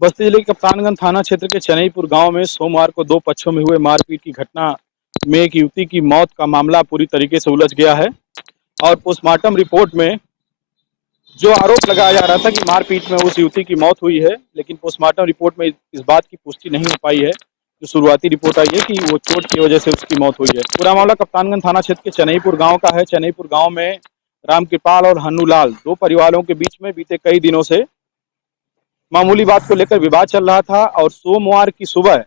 बस्ती जिले के कप्तानगंज थाना क्षेत्र के चनईपुर गांव में सोमवार को दो पक्षों में हुए मारपीट की घटना में एक युवती की मौत का मामला पूरी तरीके से उलझ गया है। और पोस्टमार्टम रिपोर्ट में जो आरोप लगाया जा रहा था कि मारपीट में उस युवती की मौत हुई है, लेकिन पोस्टमार्टम रिपोर्ट में इस बात की पुष्टि नहीं हो पाई है। जो शुरुआती रिपोर्ट आई है कि वो चोट की वजह से उसकी मौत हुई है। पूरा मामला कप्तानगंज थाना क्षेत्र के चनईपुर गांव का है। चनईपुर गांव में रामकृपाल और हन्नूलाल दो परिवारों के बीच में बीते कई दिनों से मामूली बात को लेकर विवाद चल रहा था और सोमवार की सुबह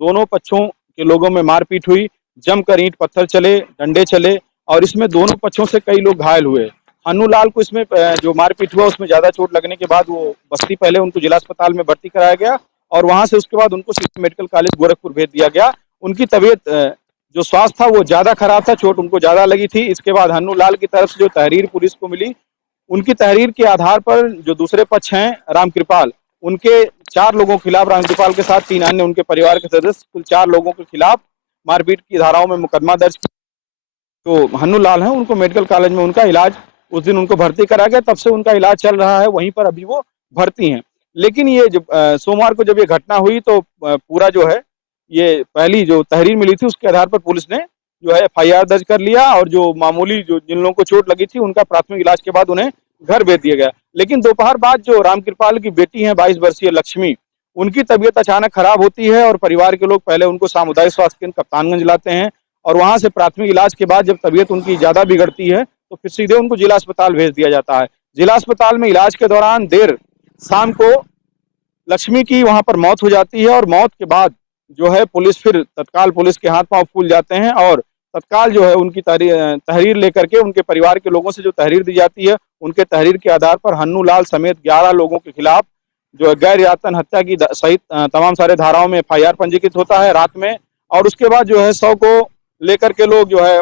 दोनों पक्षों के लोगों में मारपीट हुई। जमकर ईंट पत्थर चले, डंडे चले और इसमें दोनों पक्षों से कई लोग घायल हुए। हन्नूलाल को इसमें जो मारपीट हुआ उसमें ज्यादा चोट लगने के बाद वो बस्ती पहले उनको जिला अस्पताल में भर्ती कराया गया और वहां से उसके बाद उनको सिटी मेडिकल कॉलेज गोरखपुर भेज दिया गया। उनकी तबीयत जो स्वास्थ्य था वो ज्यादा खराब था, चोट उनको ज्यादा लगी थी। इसके बाद हन्नूलाल की तरफ से जो तहरीर पुलिस को मिली, उनकी तहरीर के आधार पर जो दूसरे पक्ष हैं रामकृपाल, उनके 4 लोगों के खिलाफ, रामकृपाल के साथ 3 अन्य उनके परिवार के सदस्य, कुल 4 लोगों के खिलाफ मारपीट की धाराओं में मुकदमा दर्ज किया। तो हन्नूलाल हैं, उनको मेडिकल कॉलेज में उनका इलाज उस दिन उनको भर्ती करा गया, तब से उनका इलाज चल रहा है, वहीं पर अभी वो भर्ती हैं। लेकिन ये जब सोमवार को जब ये घटना हुई तो पूरा जो है ये पहली जो तहरीर मिली थी उसके आधार पर पुलिस ने जो है एफआईआर दर्ज कर लिया और जो मामूली जो जिन लोगों को चोट लगी थी उनका प्राथमिक इलाज के बाद उन्हें घर भेज दिया गया। लेकिन दोपहर बाद जो रामकृपाल की बेटी है 22 वर्षीय लक्ष्मी, उनकी तबीयत अचानक खराब होती है और परिवार के लोग पहले उनको सामुदायिक स्वास्थ्य केंद्र कप्तानगंज लाते हैं और वहां से प्राथमिक इलाज के बाद जब तबीयत उनकी ज्यादा बिगड़ती है तो फिर सीधे उनको जिला अस्पताल भेज दिया जाता है। जिला अस्पताल में इलाज के दौरान देर शाम को लक्ष्मी की वहां पर मौत हो जाती है और मौत के बाद जो है पुलिस फिर तत्काल पुलिस के हाथ पांव फूल जाते हैं और तत्काल जो है उनकी तहरीर लेकर के उनके परिवार के लोगों से जो तहरीर दी जाती है, उनके तहरीर के आधार पर हन्नूलाल समेत 11 लोगों के खिलाफ जो है गैर यातन हत्या की सहित तमाम सारे धाराओं में एफआईआर पंजीकृत होता है रात में। और उसके बाद जो है 100 को लेकर के लोग जो है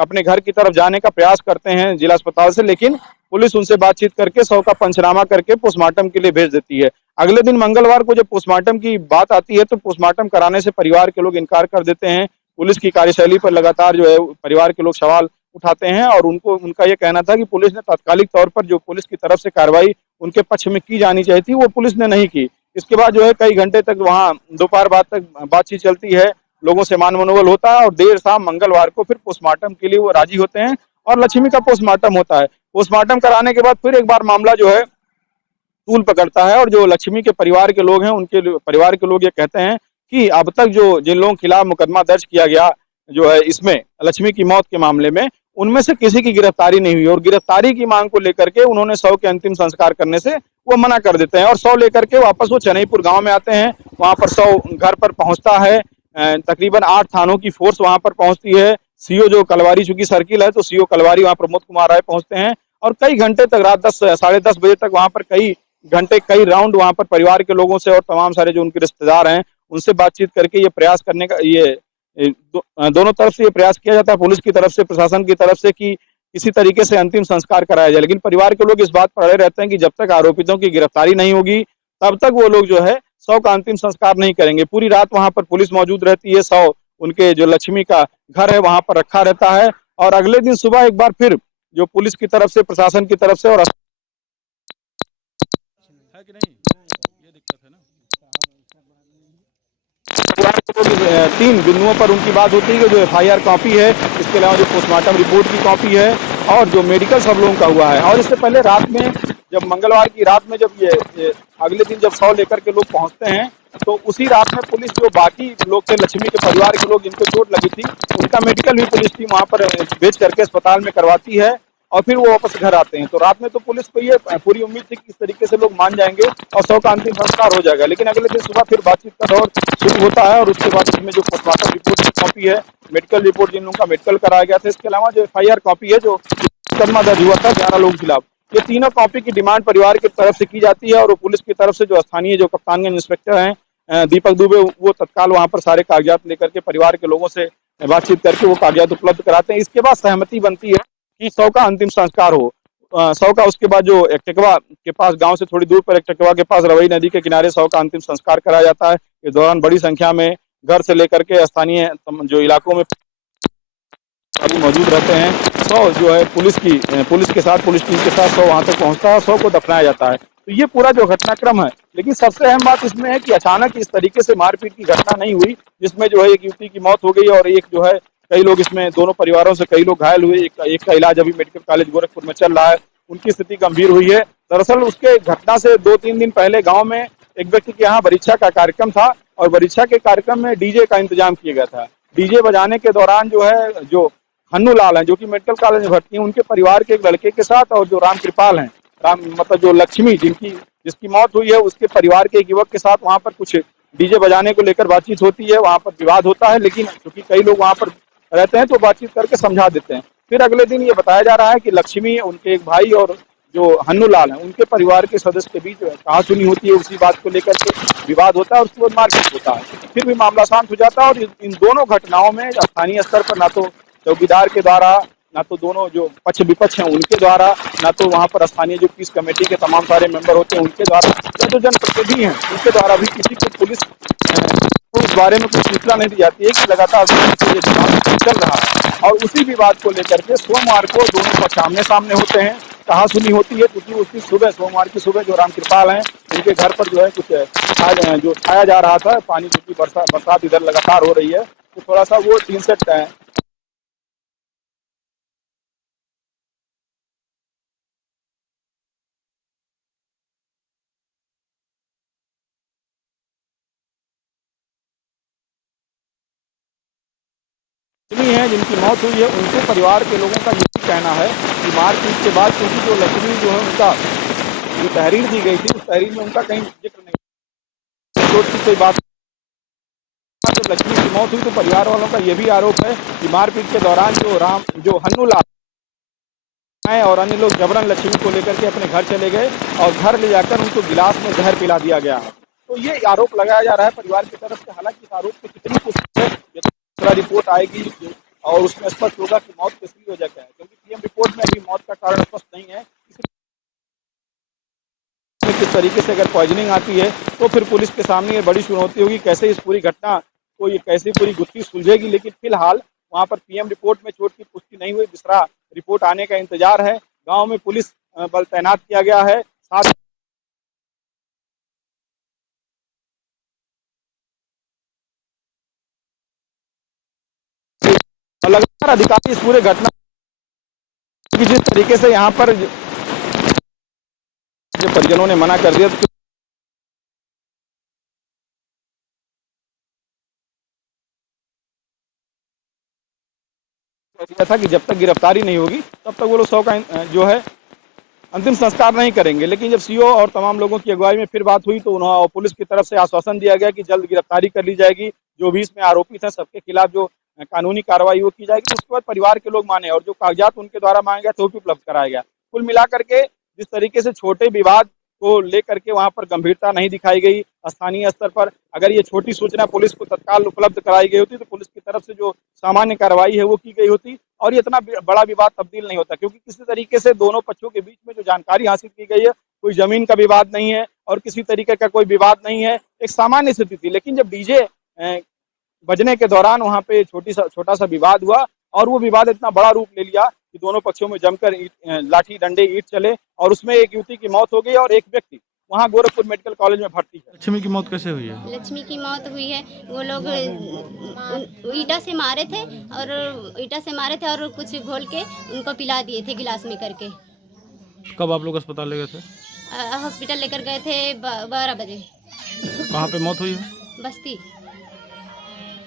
अपने घर की तरफ जाने का प्रयास करते हैं जिला अस्पताल से, लेकिन पुलिस उनसे बातचीत करके 100 का पंचनामा करके पोस्टमार्टम के लिए भेज देती है। अगले दिन मंगलवार को जब पोस्टमार्टम की बात आती है तो पोस्टमार्टम कराने से परिवार के लोग इनकार कर देते हैं। पुलिस की कार्यशैली पर लगातार जो है परिवार के लोग सवाल उठाते हैं और उनका ये कहना था कि पुलिस ने तात्कालिक तौर पर जो पुलिस की तरफ से कार्रवाई उनके पक्ष में की जानी चाहिए थी वो पुलिस ने नहीं की। इसके बाद जो है कई घंटे तक वहाँ दोपहर बाद तक बातचीत चलती है, लोगों से मान मनोबल होता है और देर शाम मंगलवार को फिर पोस्टमार्टम के लिए वो राजी होते हैं और लक्ष्मी का पोस्टमार्टम होता है। पोस्टमार्टम कराने के बाद फिर एक बार मामला जो है तूल पकड़ता है और जो लक्ष्मी के परिवार के लोग हैं उनके परिवार के लोग ये कहते हैं कि अब तक जो जिन लोगों के खिलाफ मुकदमा दर्ज किया गया जो है इसमें लक्ष्मी की मौत के मामले में, उनमें से किसी की गिरफ्तारी नहीं हुई और गिरफ्तारी की मांग को लेकर के उन्होंने 100 के अंतिम संस्कार करने से वो मना कर देते हैं और 100 लेकर के वापस वो चनईपुर गांव में आते हैं। वहां पर 100 घर पर पहुंचता है, तकरीबन 8 थानों की फोर्स वहां पर पहुंचती है। सीओ जो कलवारी चूंकि सर्किल है तो सीओ कलवारी वहां प्रमोद कुमार राय पहुंचते हैं और कई घंटे तक रात 10 साढ़े 10 बजे तक वहां पर कई घंटे कई राउंड वहां पर परिवार के लोगों से और तमाम सारे जो उनके रिश्तेदार हैं उनसे बातचीत करके ये प्रयास करने का दोनों तरफ से ये प्रयास किया जाता है, पुलिस की तरफ से, प्रशासन की तरफ से, कि किसी तरीके से अंतिम संस्कार कराया जाए। लेकिन परिवार के लोग इस बात पर अड़े रहते हैं कि जब तक आरोपितों की गिरफ्तारी नहीं होगी तब तक वो लोग जो है 100 का अंतिम संस्कार नहीं करेंगे। पूरी रात वहां पर पुलिस मौजूद रहती है, 100 उनके जो लक्ष्मी का घर है वहां पर रखा रहता है और अगले दिन सुबह एक बार फिर जो पुलिस की तरफ से, प्रशासन की तरफ से और है कि नहीं, ये दिक्कत है ना। 3 बिंदुओं पर उनकी बात होती है कि जो एफआईआर कॉपी है, इसके अलावा जो पोस्टमार्टम रिपोर्ट की कॉपी है और जो मेडिकल सब लोगों का हुआ है। और इससे पहले रात में जब मंगलवार की रात में जब ये अगले दिन जब 100 लेकर के लोग पहुंचते हैं तो उसी रात में पुलिस जो बाकी लोग थे लक्ष्मी के परिवार के लोग जिनको चोट लगी थी उनका मेडिकल भी पुलिस टीम वहां पर भेज करके अस्पताल में करवाती है और फिर वो वापस घर आते हैं। तो रात में तो पुलिस को ये पूरी उम्मीद थी कि इस तरीके से लोग मान जाएंगे और 100 का अंतिम संस्कार हो जाएगा। लेकिन अगले दिन सुबह फिर बातचीत का दौर शुरू होता है और उसके बाद इसमें जो पोस्टमार्टम रिपोर्ट की कॉपी है, मेडिकल रिपोर्ट जिन लोगों का मेडिकल कराया गया था, इसके अलावा जो एफआईआर कॉपी है जो मुकदमा दर्ज हुआ था 11 लोगों के खिलाफ, ये तीनों कॉपी की डिमांड परिवार की तरफ से की जाती है और पुलिस की तरफ से जो स्थानीय जो कप्तानगंज इंस्पेक्टर हैं दीपक दुबे, वो तत्काल वहां पर सारे कागजात लेकर के परिवार के लोगों से बातचीत करके वो कागजात उपलब्ध कराते हैं। इसके बाद सहमति बनती है कि 100 का अंतिम संस्कार हो। 100 का उसके बाद जो एकटकवा के पास गांव से थोड़ी दूर पर एकटकवा के पास रवई नदी के किनारे 100 का अंतिम संस्कार कराया जाता है। इस दौरान बड़ी संख्या में घर से लेकर के स्थानीय जो इलाकों में अभी मौजूद रहते हैं। 100 जो है पुलिस के साथ, पुलिस टीम के साथ 100 वहाँ तक पहुँचता है, 100 को दफनाया जाता है। तो ये पूरा जो घटनाक्रम है, लेकिन सबसे अहम बात इसमें है कि अचानक इस तरीके से मारपीट की घटना नहीं हुई, जिसमें जो है एक युवती की मौत हो गई और एक जो है कई लोग, इसमें दोनों परिवारों से कई लोग घायल हुए। एक का इलाज अभी मेडिकल कॉलेज गोरखपुर में चल रहा है, उनकी स्थिति गंभीर हुई है। दरअसल उसके घटना से 2-3 दिन पहले गांव में एक व्यक्ति के यहाँ परीक्षा का कार्यक्रम था और परीक्षा के कार्यक्रम में डीजे का इंतजाम किया गया था। डीजे बजाने के दौरान जो है, जो हन्नू लाल हैं, जो कि मेडिकल कॉलेज में भर्ती हैं, उनके परिवार के एक लड़के के साथ और जो राम कृपाल हैं, राम मतलब जो लक्ष्मी जिसकी मौत हुई है, उसके परिवार के एक युवक के साथ वहाँ पर कुछ डीजे बजाने को लेकर बातचीत होती है, वहाँ पर विवाद होता है। लेकिन क्योंकि कई लोग वहाँ पर रहते हैं तो बातचीत करके समझा देते हैं। फिर अगले दिन ये बताया जा रहा है कि लक्ष्मी, उनके एक भाई और जो हन्नू लाल हैं, उनके परिवार के सदस्य के बीच कहासुनी होती है, उसी बात को लेकर के विवाद होता है और उसके बाद मारपीट होता है। फिर भी मामला शांत हो जाता है और इन दोनों घटनाओं में स्थानीय स्तर पर ना तो चौकीदार के द्वारा, ना तो दोनों जो पक्ष विपक्ष हैं उनके द्वारा, ना तो वहाँ पर स्थानीय जो पीस कमेटी के तमाम सारे मेंबर होते हैं उनके द्वारा, या जो जनप्रतिनिधि हैं उनके द्वारा भी किसी को पुलिस को इस बारे में कुछ सूचना नहीं दी जाती है कि लगातार ये विवाद चल रहा है। और उसी विवाद को लेकर के सोमवार को दोनों पक्ष आमने सामने होते हैं, कहासुनी होती है, क्योंकि उसकी सुबह, सोमवार की सुबह जो राम कृपाल हैं, उनके घर पर जो है कुछ जो खाया जा रहा था पानी, क्योंकि बरसात इधर लगातार हो रही है, तो थोड़ा सा वो टीन सेट है जिनकी मौत हुई है, उनके परिवार के लोगों का यही कहना है कि मारपीट के बाद, क्योंकि जो लक्ष्मी जो है उनका जो तहरीर दी गई थी, उस तहरीर में उनका कहीं जिक्र नहीं, चोट की कोई बात। जब लक्ष्मी की मौत हुई तो परिवार वालों का यह भी आरोप है कि मारपीट के दौरान जो हन्नू लाल हैं और अन्य लोग जबरन लक्ष्मी को लेकर के अपने घर चले गए और घर ले जाकर उनको गिलास में जहर पिला दिया गया है। तो ये आरोप लगाया जा रहा है परिवार की तरफ से। हालांकि इस आरोप की कितनी पुष्टि है, ये तो रिपोर्ट आएगी और उसमें स्पष्ट होगा कि मौत किसकी वजह क्या है, क्योंकि पीएम रिपोर्ट में अभी मौत का कारण स्पष्ट नहीं है। किस तरीके से अगर पॉइजनिंग आती है तो फिर पुलिस के सामने ये बड़ी चुनौती होगी, कैसे इस पूरी घटना को, ये कैसे पूरी गुत्थी सुलझेगी। लेकिन फिलहाल वहाँ पर पीएम रिपोर्ट में चोट की पुष्टि नहीं हुई, दूसरा रिपोर्ट आने का इंतजार है। गांव में पुलिस बल तैनात किया गया है, साथ और लगातार अधिकारी इस पूरे घटना की, जिस तरीके से यहाँ पर जो परिजनों ने मना कर दिया था कि जब तक गिरफ्तारी नहीं होगी तब तक वो लोग 100 का जो है अंतिम संस्कार नहीं करेंगे। लेकिन जब सीओ और तमाम लोगों की अगुवाई में फिर बात हुई तो उन्होंने पुलिस की तरफ से आश्वासन दिया गया कि जल्द गिरफ्तारी कर ली जाएगी, जो भी इसमें आरोपित हैं सबके खिलाफ जो कानूनी कार्रवाई वो की जाएगी। तो उसके बाद परिवार के लोग माने और जो कागजात उनके द्वारा मांगे गए तो भी उपलब्ध कराया गया। कुल मिलाकर के जिस तरीके से छोटे विवाद को लेकर के वहां पर गंभीरता नहीं दिखाई गई स्थानीय स्तर पर, अगर ये छोटी सूचना पुलिस को तत्काल उपलब्ध कराई गई होती तो पुलिस की तरफ से जो सामान्य कार्रवाई है वो की गई होती और ये इतना बड़ा विवाद तब्दील नहीं होता, क्योंकि किसी तरीके से दोनों पक्षों के बीच में जो जानकारी हासिल की गई है, कोई जमीन का विवाद नहीं है और किसी तरीके का कोई विवाद नहीं है, एक सामान्य स्थिति थी। लेकिन जब डीजे बजने के दौरान वहां पे छोटा सा विवाद हुआ और वो विवाद इतना बड़ा रूप ले लिया कि दोनों पक्षों में जमकर लाठी डंडे ईंट चले और उसमें एक युवती की मौत हो गई और एक व्यक्ति वहाँ गोरखपुर मेडिकल कॉलेज में भर्ती है। लक्ष्मी की मौत कैसे हुई है? लक्ष्मी की मौत हुई है, वो लोग ईटा से मारे थे और कुछ घोल के उनको पिला दिए थे गिलास में करके। कब आप लोग अस्पताल ले गए थे? हॉस्पिटल लेकर गए थे 12 बजे। कहाँ पे मौत हुई है? बस्ती।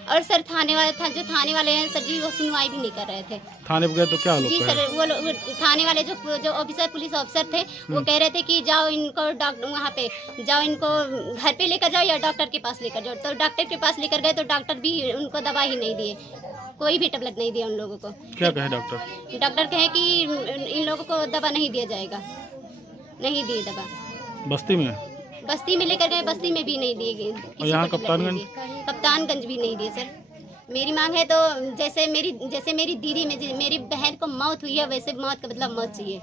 और सर थाने वाले हैं सर जी, वो सुनवाई भी नहीं कर रहे थे। थाने पे गए तो क्या लोग जी सर, वो थाने वाले जो ऑफिसर पुलिस ऑफिसर थे वो कह रहे थे कि जाओ इनको डॉक्टर वहाँ पे जाओ, इनको घर पे लेकर जाओ या डॉक्टर के पास लेकर जाओ। तो डॉक्टर के पास लेकर गए तो डॉक्टर भी उनको दवा ही नहीं दिए, कोई भी टेबलेट नहीं दिया उन लोगों को। क्या कहे डॉक्टर? डॉक्टर कहे कि इन लोगों को दवा नहीं दिया जाएगा, नहीं दी दवा। बस्ती में लेकर गए, बस्ती में भी नहीं दिए। और यहाँ कप्तानगंज भी नहीं दिए सर। मेरी मांग है तो जैसे मेरी दीदी में मेरी बहन को मौत हुई है वैसे मौत का बदला मौत चाहिए।